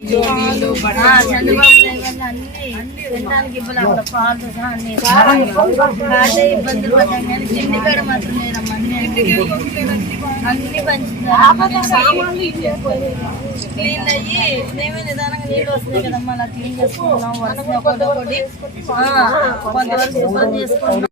చంద్రబాబు డ్రైవర్లు అన్ని తినడానికి ఇబ్బంది అక్కడ పాలు సహా అన్ని ఇబ్బందులు పడ్డాం కానీ తిండి కాడ మాత్రం లేదమ్మా అన్ని క్లీన్ అయ్యి మేమే నిదానంగా నీళ్ళు వస్తున్నాయి కదమ్మా అలా క్లీన్ చేసుకుంటున్నాం వరుస ఒకటి కొంతవరకు శుభ్రం చేసుకుంటున్నాం.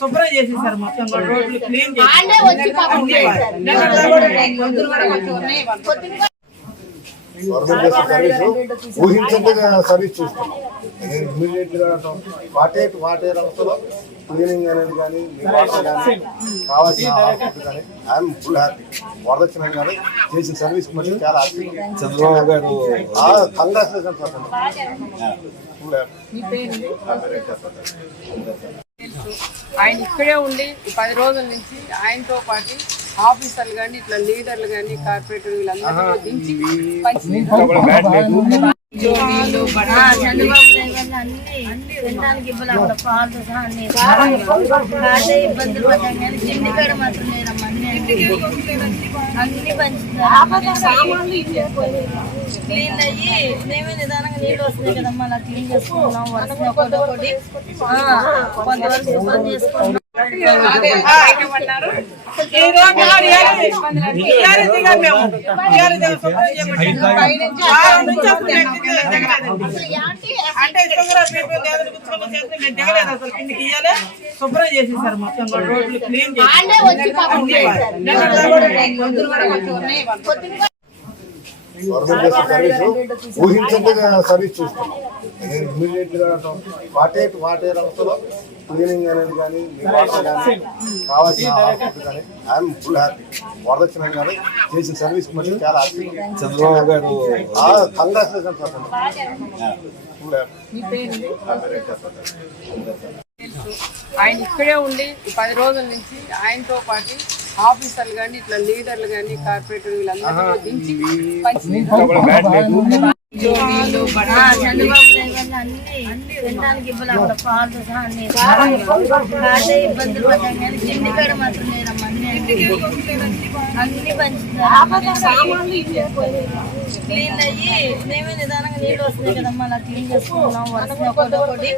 శుభ్రం చేసేసారు మొత్తం రోడ్లు క్లీన్ ఊహించండి సర్వీస్ చూస్తాం. ఇమీడియట్ గా వాటే వ్యవస్థలో క్లీనింగ్ అనేది కానీ కానీ కావాల్సిన కానీ ఐఎమ్ ఫుల్ హ్యాపీ. వరదక్షిణ కానీ చేసిన సర్వీస్ మళ్ళీ చాలా హ్యాపీ. చంద్రబాబు గారు కంగ్రాచులేషన్ ఫుల్ హ్యాపీ. ఆయన ఇక్కడే ఉండి 10 రోజుల నుంచి ఆయనతో పాటు ఆఫీసర్లు కానీ ఇట్లా లీడర్లు కానీ కార్పొరేటర్ వీళ్ళందరూ దించి చంద్రబాబు డ్రైవర్లు అన్ని తినడానికి ఇబ్బంది అక్కడ పాలు సహా అన్ని ఇబ్బందులు పడ్డాం కానీ తిండి కాడ మాత్రం లేదమ్మా అన్ని క్లీన్ అయ్యి మేమే నిదానంగా నీళ్ళు వస్తున్నాయి కదమ్మా అలా క్లీన్ చేసుకుంటున్నాం వరుస ఒకటి కొంతవరకు శుభ్రం చేసుకుంటున్నాం. శుభ్రం చేసేసారు మొత్తం రోడ్లు క్లీన్ ఊహించండి సర్వీస్ చూస్తాం. ఇమీడియట్ గా వాటే వ్యవస్థలో క్లీనింగ్ అనేది కానీ కానీ కావాల్సిన కానీ ఐఎమ్ ఫుల్ హ్యాపీ. వరదక్షిణ కానీ చేసిన సర్వీస్ మళ్ళీ చాలా హ్యాపీ. చంద్రబాబు గారు కంగ్రాచులేషన్ ఫుల్ హ్యాపీ. ఆయన ఇక్కడే ఉండి 10 రోజుల నుంచి ఆయనతో పాటు ఆఫీసర్లు కానీ ఇట్లా లీడర్లు కానీ కార్పొరేటర్ వీళ్ళందరూ దించి చంద్రబాబు డ్రైవర్లు అన్ని తినడానికి ఇబ్బంది అక్కడ పాలు సహా అన్ని ఇబ్బందులు పడ్డాం కానీ తిండి కాడ మాత్రం లేదమ్మా అన్ని క్లీన్ అయ్యి మేమే నిదానంగా నీళ్ళు వస్తున్నాయి కదమ్మా అలా క్లీన్ చేసుకుంటున్నాం వరుస ఒకటి కొంతవరకు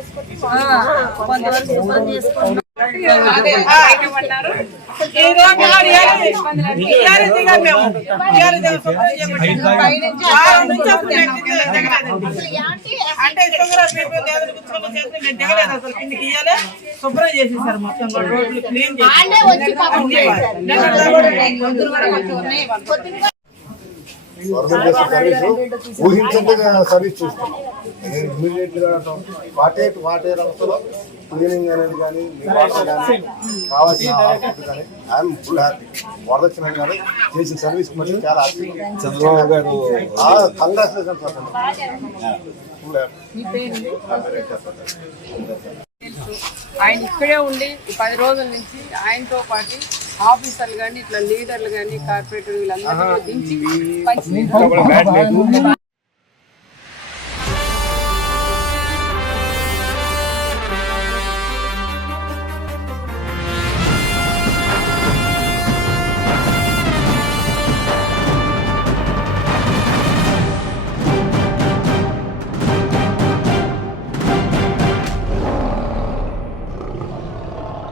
శుభ్రం చేసుకుంటున్నాం. శుభ్రం చేసేసారు మొత్తం రోడ్లు క్లీన్ ఊహించండి సర్వీస్ చూస్తాం. ఇమీడియట్ గా వాటే వ్యవస్థలో క్లీనింగ్ అనేది కానీ కానీ కావాల్సిన కానీ ఐఎమ్ ఫుల్ హ్యాపీ. వరదక్షిణ కానీ చేసిన సర్వీస్ మళ్ళీ చాలా హ్యాపీ. చంద్రబాబు గారు కంగ్రాచులేషన్ ఫుల్ హ్యాపీ. ఆయన ఇక్కడే ఉండి 10 రోజుల నుంచి ఆయనతో పాటు ఆఫీసర్లు కానీ ఇట్లా లీడర్లు కానీ కార్పొరేటర్ వీళ్ళందరూ దించి